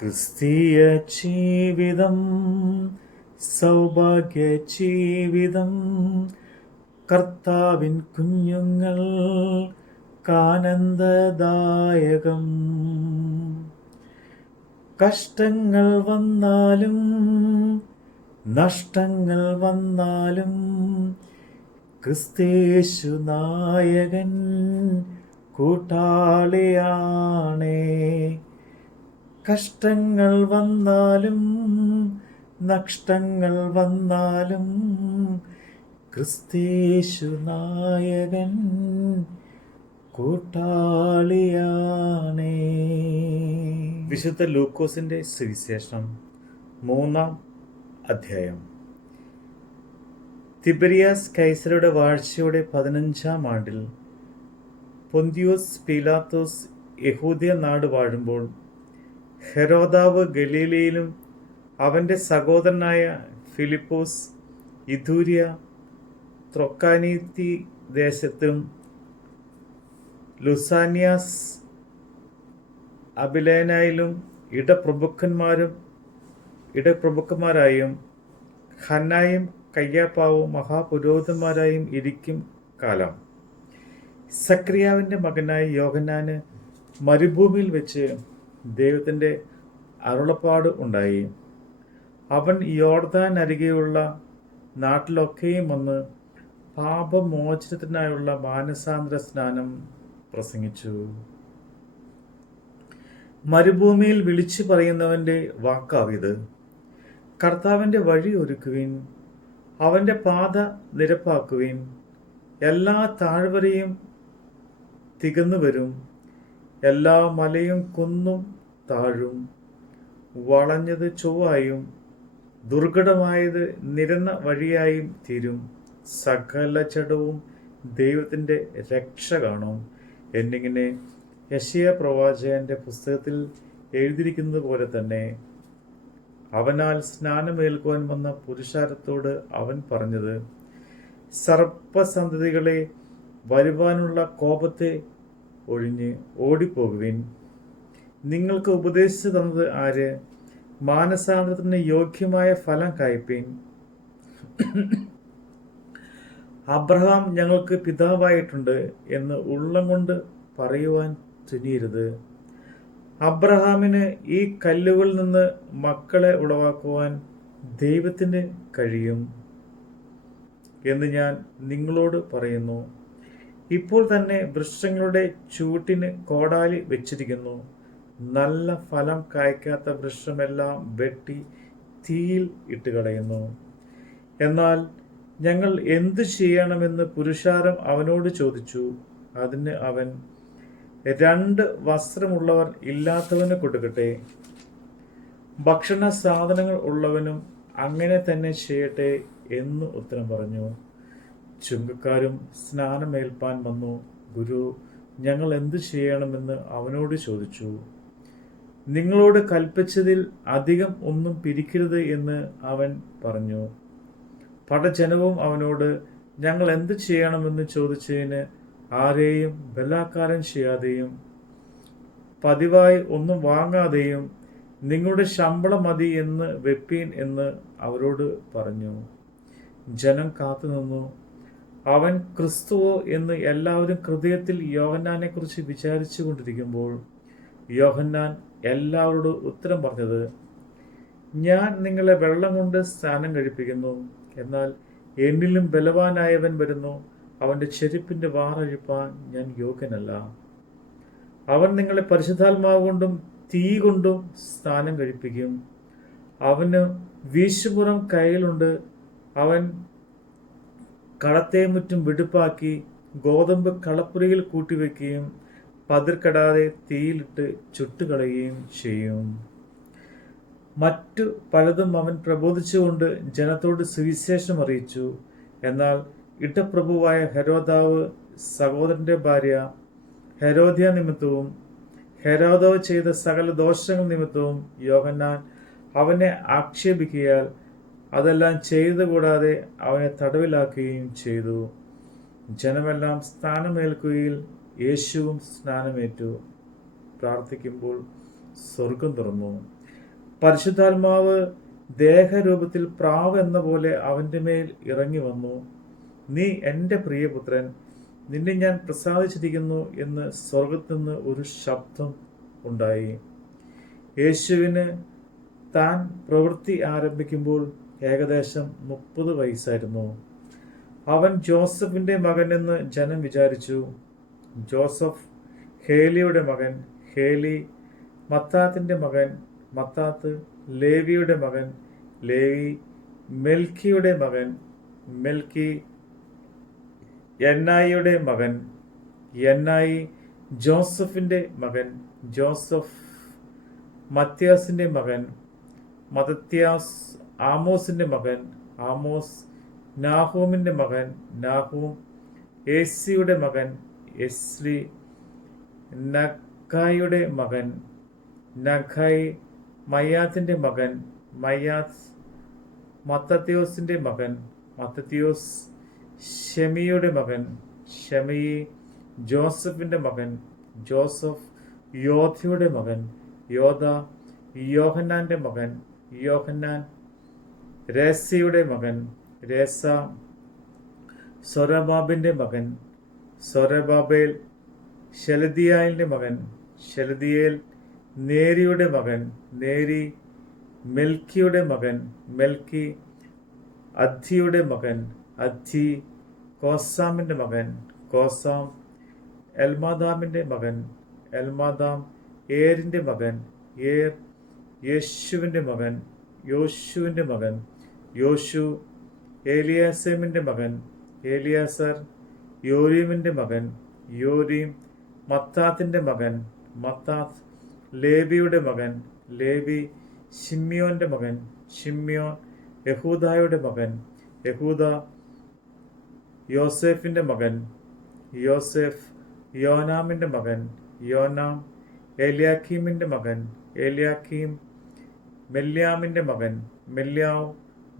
ക്രിസ്തീയ ജീവിതം സൗഭാഗ്യ ജീവിതം, കർത്താവിൻ കുഞ്ഞുങ്ങൾ കാനന്ദദായകം. കഷ്ടങ്ങൾ വന്നാലും നഷ്ടങ്ങൾ വന്നാലും ക്രിസ്തേശു നായകൻ കൂട്ടാളിയാണേ. കഷ്ടങ്ങൾ വന്നാലും നഷ്ടങ്ങൾ വന്നാലും ക്രിസ്തേശു നായകൻ കൂട്ടാളിയാണേ. വിശുദ്ധ ലൂക്കോസിന്റെ സുവിശേഷം 3-ാം അധ്യായം. തിബരിയാസ് കൈസരുടെ വാഴ്ചയുടെ 15-ാം ആണ്ടിൽ പൊന്തിയോസ് പീലാത്തോസ് യഹൂദ്യ നാട് വാഴുമ്പോൾ, ഹെരോദാവ് ഗലീലയിലും അവൻ്റെ സഹോദരനായ ഫിലിപ്പോസ് ഇഥൂര്യ ത്രൊക്കാനീത്തി ദേശത്തും ലുസാനിയാസ് അബിലേനായിലും ഇടപ്രഭുക്കന്മാരായും ഹന്നായും കയ്യാപ്പാവും മഹാപുരോഹിതന്മാരായും ഇരിക്കും കാലം, സക്രിയാവിൻ്റെ മകനായ യോഹന്നാന് മരുഭൂമിയിൽ വെച്ച് ദൈവത്തിൻ്റെ അരുളപ്പാട് ഉണ്ടായി. അവൻ യോർദാൻ അരികെയുള്ള നാട്ടിലൊക്കെയും വന്ന് പാപമോചനത്തിനായുള്ള മാനസാന്തര സ്നാനം പ്രസംഗിച്ചു. മരുഭൂമിയിൽ വിളിച്ചു പറയുന്നവൻ്റെ വാക്കാവിത്: കർത്താവിൻ്റെ വഴി ഒരുക്കുവിൻ, അവൻ്റെ പാത നിരപ്പാക്കുവിൻ. എല്ലാ താഴ്വരയും തികന്നു വരും, എല്ലാ മലയും കുന്നും താഴും, വളഞ്ഞത് ചൊവ്വായും ദുർഘടമായത് നിരന്ന വഴിയായും തീരും. സകല ജഡവും ദൈവത്തിൻ്റെ രക്ഷ കാണും എന്നിങ്ങനെ യെശയ്യാ പ്രവാചകന്റെ പുസ്തകത്തിൽ എഴുതിയിരിക്കുന്നത് പോലെ തന്നെ അവനാൽ സ്നാനമേൽക്കുവാൻ വന്ന പുരുഷാരത്തോട് അവൻ പറഞ്ഞത്: സർപ്പസന്തതികളെ, വരുവാനുള്ള കോപത്തെ ഒഴിഞ്ഞ് ഓടിപ്പോകുവിൻ. നിങ്ങൾക്ക് ഉപദേശിച്ചു തന്നത് ആര്? മാനസാന്തരത്തിന് യോഗ്യമായ ഫലം കായ്പിൻ. അബ്രഹാം ഞങ്ങൾക്ക് പിതാവായിട്ടുണ്ട് എന്ന് ഉള്ളം കൊണ്ട് പറയുവാൻ തുനിയരുത്. അബ്രഹാമിന് ഈ കല്ലുകളിൽ നിന്ന് മക്കളെ ഉളവാക്കുവാൻ ദൈവത്തിന് കഴിയും എന്ന് ഞാൻ നിങ്ങളോട് പറയുന്നു. ഇപ്പോൾ തന്നെ വൃക്ഷങ്ങളുടെ ചൂട്ടിന് കോടാലി വെച്ചിരിക്കുന്നു. നല്ല ഫലം കായ്ക്കാത്ത വൃക്ഷമെല്ലാം വെട്ടി തീയിൽ ഇട്ടുകളയുന്നു. എന്നാൽ ഞങ്ങൾ എന്തു ചെയ്യണമെന്ന് പുരുഷാരം അവനോട് ചോദിച്ചു. അതിന് അവൻ: 2 വസ്ത്രമുള്ളവർ ഇല്ലാത്തവന് കൊടുക്കട്ടെ, ഭക്ഷണ സാധനങ്ങൾ ഉള്ളവനും അങ്ങനെ തന്നെ ചെയ്യട്ടെ എന്ന് ഉത്തരം പറഞ്ഞു. ചുങ്കക്കാരും സ്നാനമേൽപ്പാൻ വന്നു. ഗുരു, ഞങ്ങൾ എന്തു ചെയ്യണമെന്ന് അവനോട് ചോദിച്ചു. നിങ്ങളോട് കൽപ്പിച്ചതിൽ അധികം ഒന്നും പിരിക്കരുത് എന്ന് അവൻ പറഞ്ഞു. പടജനവും അവനോട് ഞങ്ങൾ എന്തു ചെയ്യണമെന്ന് ചോദിച്ചതിന് ആരെയും ബലാത്കാരം ചെയ്യാതെയും പതിവായി ഒന്നും വാങ്ങാതെയും നിങ്ങളുടെ ശമ്പളം മതി എന്ന് വെപ്പീൻ എന്ന് അവരോട് പറഞ്ഞു. ജനം കാത്തുനിന്നു. അവൻ ക്രിസ്തുവോ എന്ന് എല്ലാവരും ഹൃദയത്തിൽ യോഹന്നാനെ കുറിച്ച് വിചാരിച്ചു കൊണ്ടിരിക്കുമ്പോൾ യോഹന്നാൻ എല്ലാവരോടും ഉത്തരം പറഞ്ഞത്: ഞാൻ നിങ്ങളെ വെള്ളം കൊണ്ട് സ്നാനം കഴിപ്പിക്കുന്നു, എന്നാൽ എന്നിലും ബലവാനായവൻ വരുന്നു, അവൻ്റെ ചെരുപ്പിൻ്റെ വാറഴിപ്പാൻ ഞാൻ യോഗ്യനല്ല. അവൻ നിങ്ങളെ പരിശുദ്ധാത്മാവ് കൊണ്ടും തീ കൊണ്ടും സ്നാനം കഴിപ്പിക്കും. അവന് വീശുപുറം കയ്യിലുണ്ട്. അവൻ കളത്തെ മുറ്റും വെടുപ്പാക്കി ഗോതമ്പ് കളപ്പുരയിൽ കൂട്ടിവെക്കുകയും പതിർക്കെടാതെ തീയിലിട്ട് ചുട്ടുകളയുകയും ചെയ്യും. മറ്റു പലതും അവൻ പ്രബോധിച്ചുകൊണ്ട് ജനത്തോട് സുവിശേഷം അറിയിച്ചു. എന്നാൽ ഇടപ്രഭുവായ ഹെരോദാവ് സഹോദരന്റെ ഭാര്യ ഹെരോദ്യ നിമിത്തവും ഹെരോദാവ് ചെയ്ത സകല ദോഷങ്ങൾ നിമിത്തവും യോഹന്നാൻ അവനെ ആക്ഷേപിക്കുകയാൽ അതെല്ലാം ചെയ്തു കൂടാതെ അവനെ തടവിലാക്കുകയും ചെയ്തു. ജനമെല്ലാം സ്നാനമേൽക്കുകയിൽ യേശുവും സ്നാനമേറ്റു. പ്രാർത്ഥിക്കുമ്പോൾ സ്വർഗം തുറന്നു. പരിശുദ്ധാത്മാവ് ദേഹരൂപത്തിൽ പ്രാവ് എന്ന പോലെ അവന്റെ മേൽ ഇറങ്ങി വന്നു. നീ എൻ്റെ പ്രിയപുത്രൻ, നിന്നെ ഞാൻ പ്രസാദിച്ചിരിക്കുന്നു എന്ന് സ്വർഗത്തിൽ നിന്ന് ഒരു ശബ്ദം ഉണ്ടായി. യേശുവിന് താൻ പ്രവൃത്തി ആരംഭിക്കുമ്പോൾ ഏകദേശം 30 വയസ്സായിരുന്നു. അവൻ ജോസഫിന്റെ മകൻ എന്ന് ജനം വിചാരിച്ചു. ജോസഫ് ഹേലിയുടെ മകൻ, ഹേലി മത്താത്തിന്റെ മകൻ, മത്താത്ത് ലേവിയുടെ മകൻ, ലേവി മെൽക്കിയുടെ മകൻ, മെൽക്കി യന്നായിയുടെ മകൻ, യന്നായി ജോസഫിന്റെ മകൻ, ജോസഫ് മത്യാസിന്റെ മകൻ, മത്തത്യാസ് ആമോസിന്റെ മകൻ, ആമോസ് നാഹൂമിന്റെ മകൻ, നാഹൂം എസ്സിയുടെ മകൻ, എസ്ലി നഖായിയുടെ മകൻ, നഖായി മയ്യാത്തിന്റെ മകൻ, മയ്യാത്ത് മത്തത്യോസിന്റെ മകൻ, മത്തത്യോസ് ഷെമിയുടെ മകൻ, ഷെമയി ജോസഫിന്റെ മകൻ, ജോസഫ് യോധയുടെ മകൻ, യോധ യോഹന്നാന്റെ മകൻ, യോഹന്നാൻ രേസയുടെ മകൻ, രേസ സൊരബാബിന്റെ മകൻ, സൊരബാബേൽ ശെലദിയാലിന്റെ മകൻ, ശെലദിയേൽ നേരിയുടെ മകൻ, നേരി മെൽക്കിയുടെ മകൻ, മെൽക്കി അദ്ധിയുടെ മകൻ, അദ്ധി കോസാമിന്റെ മകൻ, കോസാം എൽമാദാമിന്റെ മകൻ, എൽമാദാം ഏരിന്റെ മകൻ, ഏർ യേശുവിന്റെ മകൻ, യോശുവിന്റെ മകൻ, യോശു ഏലിയാസേമിന്റെ മകൻ, ഏലിയാസർ യോരീമിന്റെ മകൻ, യോരീം മത്താത്തിന്റെ മകൻ, മത്താത്ത് ലേബിയുടെ മകൻ, ലേബി ശിമ്യോന്റെ മകൻ, ശിമ്യോൻ യഹൂദായുടെ മകൻ, യഹൂദ യോസേഫിന്റെ മകൻ, യോസേഫ് യോനാമിന്റെ മകൻ, യോനാം എലിയാക്കീമിന്റെ മകൻ, എലിയാക്കീം മെല്യാമിന്റെ മകൻ, മെല്യാവ്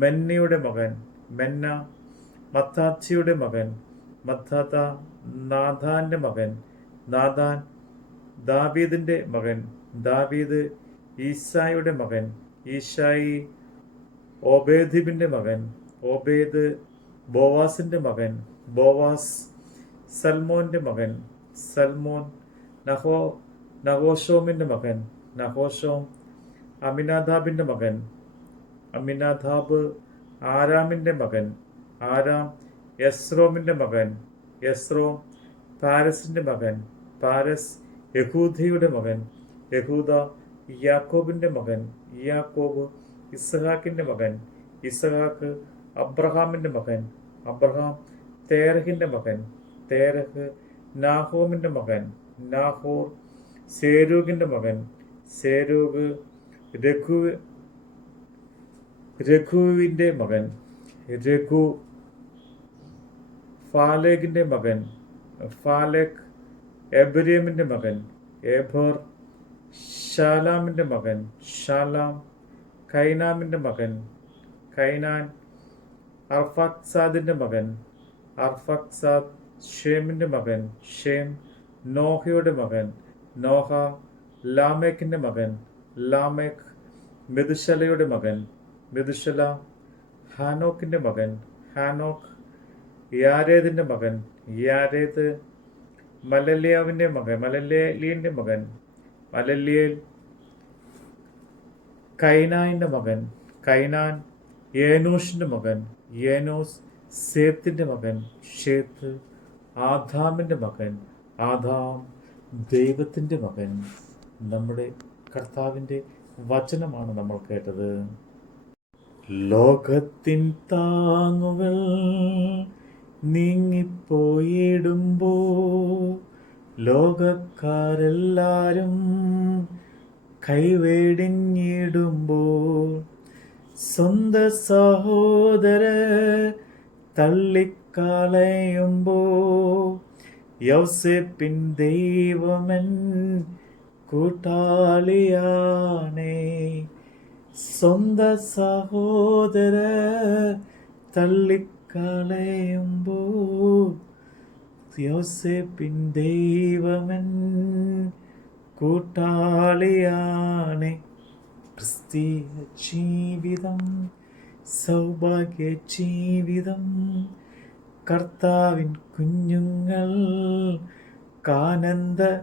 മെന്നിയുടെ മകൻ, മെന്ന മത്താച്ചിയുടെ മകൻ, മത്താത്ത നാഥാന്റെ മകൻ, നാഥാൻ ദാവീദിന്റെ മകൻ, ദാവീദ് ഈസായുടെ മകൻ, ഈശായി ഓബേദിബിന്റെ മകൻ, ഓബേദ് ബോവാസിന്റെ മകൻ, ബോവാസ് സൽമോന്റെ മകൻ, സൽമോൻ നഹോഷോമിന്റെ മകൻ, നഹോഷോം അമിനാദാബിന്റെ മകൻ, അമിനാദാബ് ആരാമിന്റെ മകൻ, ആരാം യസ്രോമിന്റെ മകൻ, യസ്രോം പാരസിന്റെ മകൻ, പാരസ് യഹൂദയുടെ മകൻ, യഹൂദ യാക്കോബിന്റെ മകൻ, യാക്കോബ് ഇസ്ഹാക്കിന്റെ മകൻ, ഇസ്ഹാക്ക് അബ്രഹാമിന്റെ മകൻ, അബ്രഹാം തേരഹിന്റെ മകൻ, തേരഹ് നാഹോമിന്റെ മകൻ, നാഹോർ സേരൂഗിന്റെ മകൻ, സേരൂഗ് രഘുവിന്റെ മകൻ, രഘു ഫാലേഗിന്റെ മകൻ, ഫാലെക് എബ്രേമിന്റെ മകൻ, എബർ ഷാലാമിന്റെ മകൻ, ഷാലാം കൈനാമിന്റെ മകൻ, കൈനാൻ അർഫക്സാദിന്റെ മകൻ, അർഫക്സാദ് ഷേമിന്റെ മകൻ, ഷേം നോഹയുടെ മകൻ, നോഹ ലാമേക്കിന്റെ മകൻ, ലാമേക്ക് മെതുശലയുടെ മകൻ, മെതുശല ഹാനോക്കിന്റെ മകൻ, ഹാനോക്ക് യാരേദിന്റെ മകൻ, യാരേദ് മലല്യാവിന്റെ മകൻ, മലല്യേലിന്റെ മകൻ, മലല്യേൽ കൈനാന്റെ മകൻ, കൈനാൻ യേനൂഷിന്റെ മകൻ, യേനോസ് സേത്തിന്റെ മകൻ, ഷേത്ത് ആദാമിന്റെ മകൻ, ആദാം ദൈവത്തിന്റെ മകൻ. നമ്മുടെ കർത്താവിൻ്റെ വചനമാണ് നമ്മൾ കേട്ടത്. ലോകത്തിൻ താങ്ങുകൾ നീങ്ങിപ്പോയിടുമ്പോ ലോകക്കാരെല്ലാരും കൈവേടിഞ്ഞിടുമ്പോൾ സ്വന്ത സഹോദര തള്ളിക്കളയുമ്പോ യൗസേപ്പിൻ ദൈവമൻ കൂട്ടാളിയാണേ. സ്വന്ത സഹോദര തള്ളിക്കളയുമ്പോ യൗസേപ്പിൻ ദൈവമൻ കൂട്ടാളിയാണേ. ക്രിസ്തീയ ജീവിതം സൗഭാഗ്യ ജീവിതം. കർത്താവിൻ കുഞ്ഞുങ്ങൾ കാനന്ദദായകം.